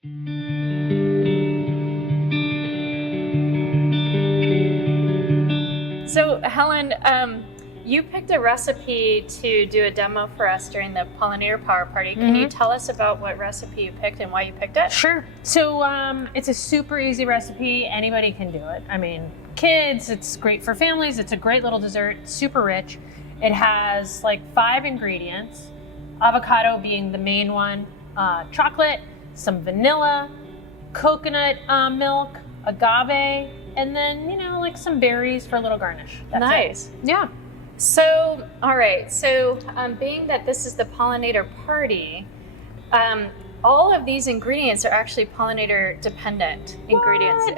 So Helen, you picked a recipe to do a demo for us during the Pollinator Power Party. Can you tell us about what recipe you picked and why you picked it? Sure. So it's a super easy recipe. Anybody can do it. I mean, kids, it's great for families. It's a great little dessert, super rich. It has like 5 ingredients, avocado being the main one, chocolate, some vanilla, coconut milk, agave, and then, like some berries for a little garnish. That's nice. It. Yeah. So, all right. So, being that this is the Pollinator Party, all of these ingredients are actually pollinator dependent ingredients.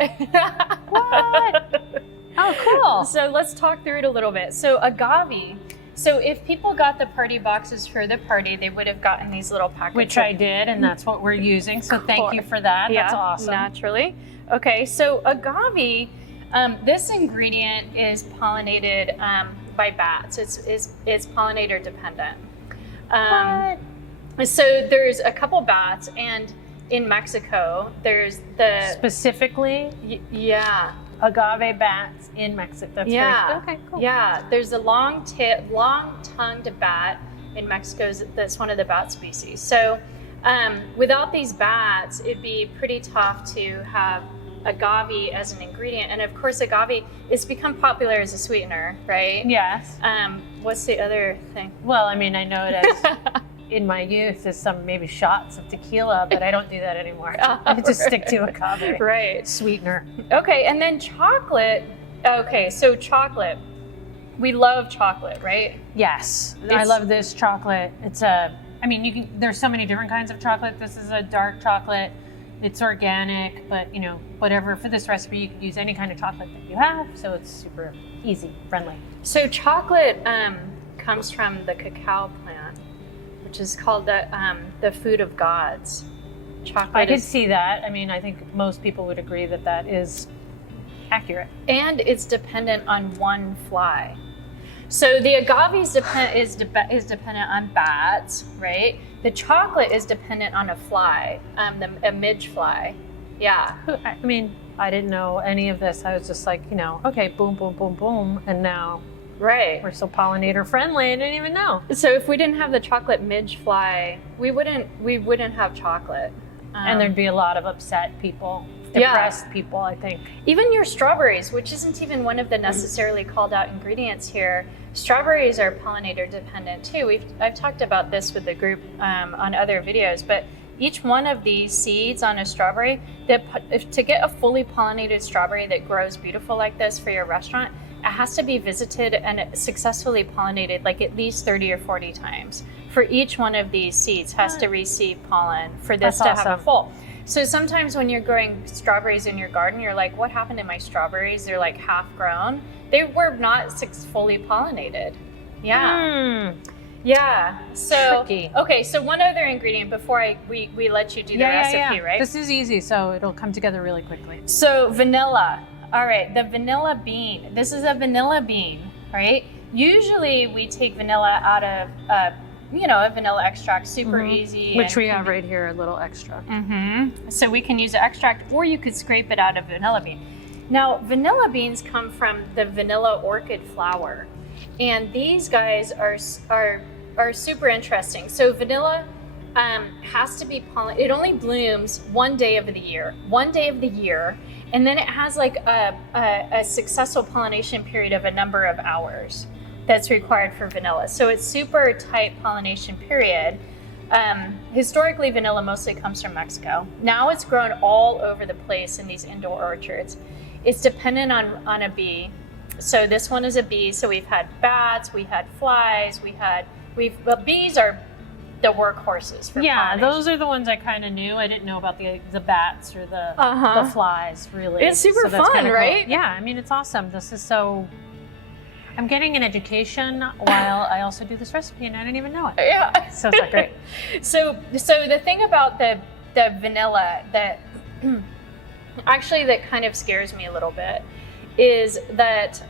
What? Oh, cool. So let's talk through it a little bit. So agave. So if people got the party boxes for the party, they would have gotten these little packets. Which I did, and that's what we're using. So thank you for that. Yeah, that's awesome. Naturally. Okay, so agave, this ingredient is pollinated by bats. It's pollinator dependent. So there's a couple bats, and in Mexico, there's the specifically, yeah, agave bats in Mexico. That's okay, cool. Yeah, there's a long-tongued bat in Mexico. That's one of the bat species. So without these bats, it'd be pretty tough to have agave as an ingredient. And of course, agave has become popular as a sweetener, right? Yes. What's the other thing? Well, I mean, I know it as in my youth as some maybe shots of tequila, but I don't do that anymore. I just stick to agave. Right. Sweetener. Okay, and then chocolate. Okay, so chocolate. We love chocolate, right? Yes. I love this chocolate. It's there's so many different kinds of chocolate. This is a dark chocolate. It's organic, but whatever. For this recipe, you can use any kind of chocolate that you have, so it's super easy, friendly. So chocolate comes from the cacao plant, which is called the food of gods. Chocolate. I could see that. I mean, I think most people would agree that that is accurate. And it's dependent on one fly. So the agave is dependent on bats, right? The chocolate is dependent on a fly, a midge fly. Yeah. I mean, I didn't know any of this. I was just like, okay, boom, boom, boom, boom, and now right. We're so pollinator friendly. I didn't even know. So if we didn't have the chocolate midge fly, we wouldn't have chocolate. And there'd be a lot of upset people, depressed people, I think. Even your strawberries, which isn't even one of the necessarily called out ingredients here, strawberries are pollinator dependent too. I've talked about this with the group on other videos, but each one of these seeds on a strawberry, to get a fully pollinated strawberry that grows beautiful like this for your restaurant, it has to be visited and successfully pollinated like at least 30 or 40 times. For each one of these seeds has to receive pollen for this to have a full. So sometimes when you're growing strawberries in your garden, you're like, what happened to my strawberries? They're like half grown. They were not fully pollinated. Yeah. Yeah. So tricky. Okay, so one other ingredient before we let you do the recipe, right? This is easy, so it'll come together really quickly. So vanilla. All right, the vanilla bean. This is a vanilla bean, right? Usually we take vanilla out of a vanilla extract, super easy. Which we have right here, a little extra. So we can use the extract, or you could scrape it out of vanilla bean. Now, vanilla beans come from the vanilla orchid flower, and these guys are super interesting. So vanilla has to be pollinated. It only blooms one day of the year, and then it has like a successful pollination period of a number of hours that's required for vanilla. So it's super tight pollination period. Historically, vanilla mostly comes from Mexico. Now it's grown all over the place in these indoor orchards. It's dependent on a bee. So this one is a bee. So we've had bats, we had flies, bees are the workhorses for pollination. Those are the ones I kind of knew. I didn't know about the bats or the flies, really. It's super fun, right? Cool. Yeah, I mean, it's awesome. This is so... I'm getting an education while I also do this recipe, and I didn't even know it. Yeah. So it's not great. So the thing about the vanilla that actually that kind of scares me a little bit is that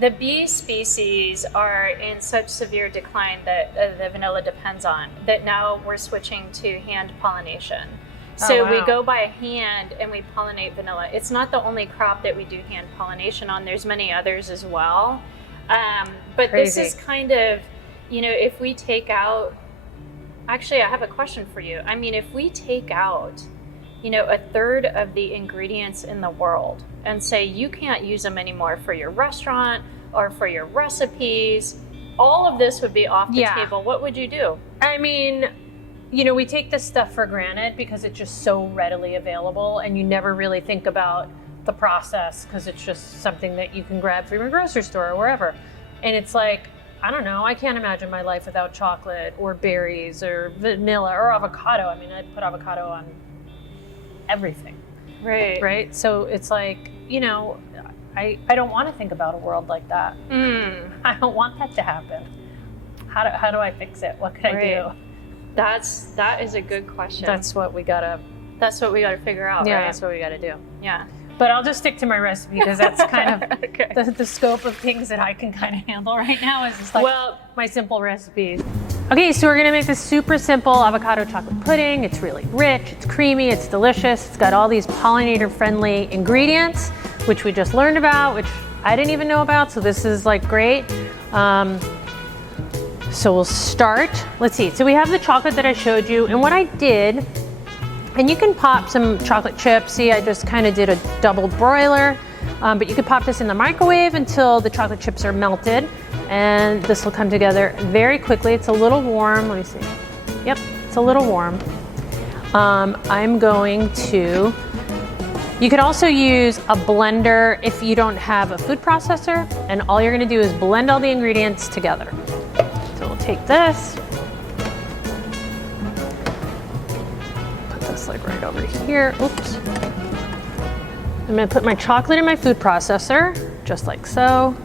the bee species are in such severe decline that the vanilla depends on, that now we're switching to hand pollination. So wow. we go by hand and we pollinate vanilla. It's not the only crop that we do hand pollination on. There's many others as well. But Crazy. this is kind of, you know, if we take out, actually, I have a question for you. I mean, if we take out, you know, a third of the ingredients in the world and say you can't use them anymore for your restaurant or for your recipes, all of this would be off the table. What would you do? I mean, you know, we take this stuff for granted because it's just so readily available, and you never really think about the process because it's just something that you can grab from your grocery store or wherever. And it's like, I don't know, I can't imagine my life without chocolate or berries or vanilla or avocado. I mean, I'd put avocado on everything. Right? So it's like, you know, I don't want to think about a world like that. I don't want that to happen. How do I fix it? What can I do? That is a good question. That's what we gotta figure out. Yeah, right? that's what we gotta do. Yeah. But I'll just stick to my recipe because that's kind of the scope of things that I can kind of handle right now is just like my simple recipes. Okay, so we're gonna make this super simple avocado chocolate pudding. It's really rich, it's creamy, it's delicious. It's got all these pollinator friendly ingredients, which we just learned about, which I didn't even know about. So this is like great. So we'll start, let's see. So we have the chocolate that I showed you, and what I did, and you can pop some chocolate chips. See, I just kind of did a double broiler, but you could pop this in the microwave until the chocolate chips are melted, and this will come together very quickly. It's a little warm, let me see. Yep, it's a little warm. I'm going to, you could also use a blender if you don't have a food processor, and all you're gonna do is blend all the ingredients together. So we'll take this, put this like right over here. Oops. I'm gonna put my chocolate in my food processor, just like so.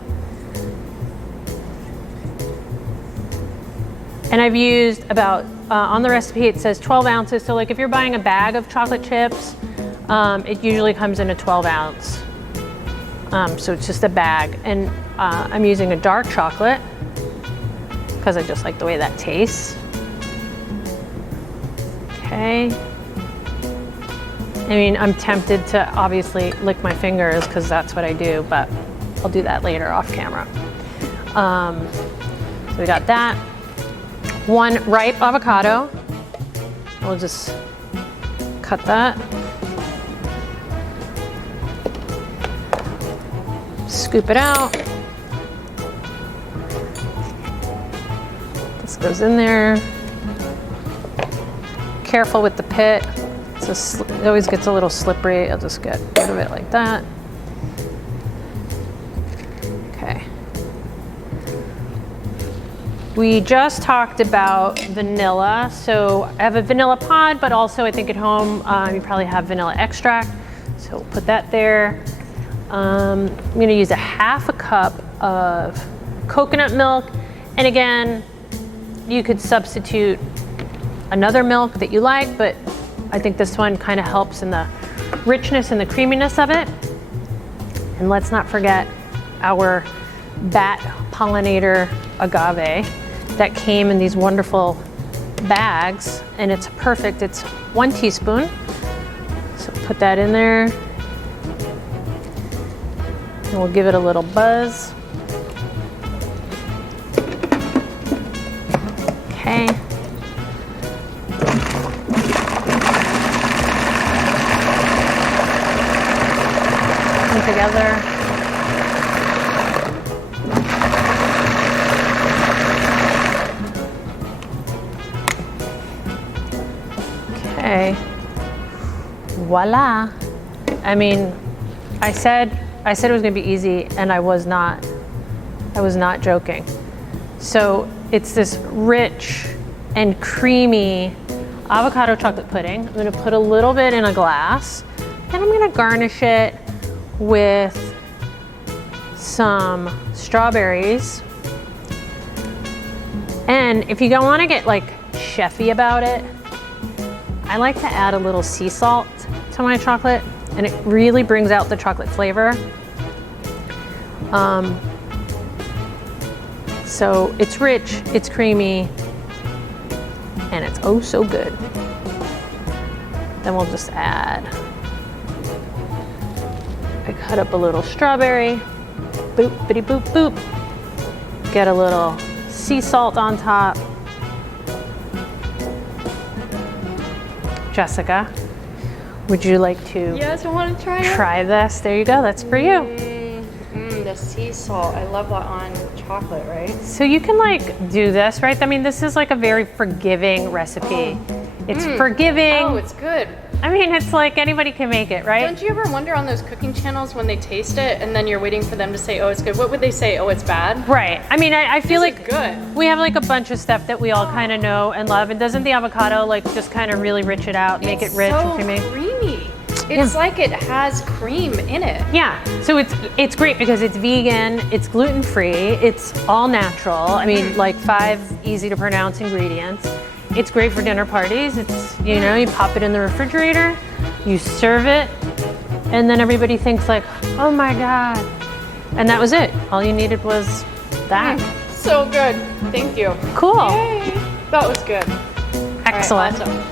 And I've used about, on the recipe it says 12 ounces. So like if you're buying a bag of chocolate chips, it usually comes in a 12 ounce. So it's just a bag. And I'm using a dark chocolate because I just like the way that tastes. Okay. I mean, I'm tempted to obviously lick my fingers because that's what I do, but I'll do that later off camera. So we got that. One ripe avocado. We'll just cut that. Scoop it out. This goes in there. Careful with the pit. It always gets a little slippery. I'll just get rid of it like that. Okay. We just talked about vanilla. So I have a vanilla pod, but also I think at home you probably have vanilla extract. So we'll put that there. I'm gonna use a half a cup of coconut milk. And again, you could substitute another milk that you like, but I think this one kind of helps in the richness and the creaminess of it. And let's not forget our bat pollinator agave that came in these wonderful bags, and it's perfect. It's 1 teaspoon. So put that in there. And we'll give it a little buzz. Okay. Come together. Okay. Voila. I mean, I said it was gonna be easy, and I was not joking. So it's this rich and creamy avocado chocolate pudding. I'm gonna put a little bit in a glass, and I'm gonna garnish it with some strawberries. And if you don't wanna get like chefy about it, I like to add a little sea salt to my chocolate, and it really brings out the chocolate flavor. So it's rich, it's creamy, and it's oh so good. Then we'll just add, I cut up a little strawberry, boop, bitty boop, boop. Get a little sea salt on top. Jessica, would you like to Yes, I want to try it. try this? There you go, that's for you. The sea salt. I love that on chocolate, right? So you can like do this, right? I mean, this is like a very forgiving recipe. It's forgiving. Oh, it's good. I mean, it's like anybody can make it, right? Don't you ever wonder on those cooking channels when they taste it and then you're waiting for them to say, oh, it's good? What would they say? Oh, it's bad? Right. I mean, I feel This like is good. we have like a bunch of stuff that we all kind of know and love. And doesn't the avocado like just kind of really rich it out, make it rich and creamy? Creamy. It's like it has cream in it. Yeah. So it's great because it's vegan, it's gluten-free, it's all natural. I mean, like 5 easy to pronounce ingredients. It's great for dinner parties. It's, you know, you pop it in the refrigerator, you serve it, and then everybody thinks like, oh my God. And that was it. All you needed was that. So good. Thank you. Cool. Yay. That was good. Excellent. All right, awesome.